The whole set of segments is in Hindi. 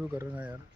शुरू कर रहा है यार।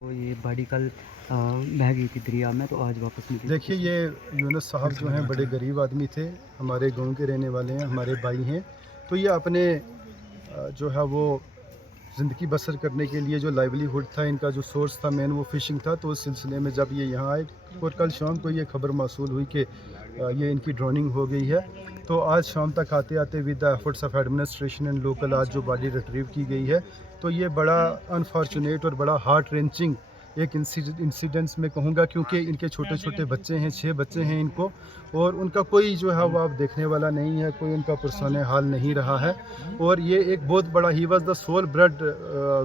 तो ये बॉडी कल बह गई थी दरिया में, तो आज वापस मिली। देखिए ये यूनुस साहब जो हैं बड़े गरीब आदमी थे, हमारे गांव के रहने वाले हैं, हमारे भाई हैं। तो ये अपने जो है वो ज़िंदगी बसर करने के लिए जो लाइवलीहुड था, इनका जो सोर्स था मेन वो फ़िशिंग था। तो उस सिलसिले में जब ये यहाँ आए और कल शाम को ये खबर मौसूल हुई कि ये इनकी ड्रोनिंग हो गई है, तो आज शाम तक आते आते with the efforts of administration and local आज जो बॉडी रिट्रीव की गई है। तो ये बड़ा अनफॉर्चुनेट और बड़ा हार्ट रेंचिंग एक इंसिडेंट्स में कहूँगा, क्योंकि इनके छोटे छोटे बच्चे हैं, 6 बच्चे हैं इनको, और उनका कोई जो है वो आप देखने वाला नहीं है, कोई उनका पुरसाने हाल नहीं रहा है। और ये एक बहुत बड़ा, he was the sole bread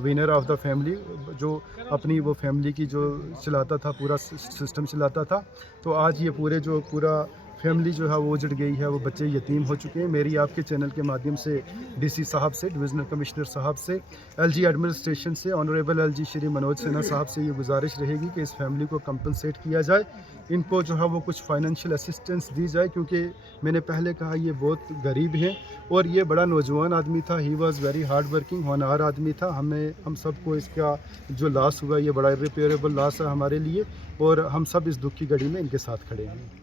winner of the family, जो अपनी वो फैमिली की जो चलाता था, पूरा सिस्टम चलाता था। तो आज ये पूरा फैमिली जो है वो उजड़ गई है, वो बच्चे यतीम हो चुके हैं। मेरी आपके चैनल के माध्यम से डीसी साहब से, डिविजनल कमिश्नर साहब से, एलजी एडमिनिस्ट्रेशन से, ऑनरेबल एलजी श्री मनोज सिन्हा साहब से ये गुजारिश रहेगी कि इस फैमिली को कंपनसेट किया जाए, इनको जो है वो कुछ फाइनेंशियल असिस्टेंस दी जाए, क्योंकि मैंने पहले कहा ये बहुत गरीब हैं और ये बड़ा नौजवान आदमी था। He was very hard working, होनहार आदमी था। हम सबको इसका जो लॉस हुआ ये बड़ा इरिपेयरेबल लॉस है हमारे लिए, और हम सब इस दुख की घड़ी में इनके साथ खड़े हैं।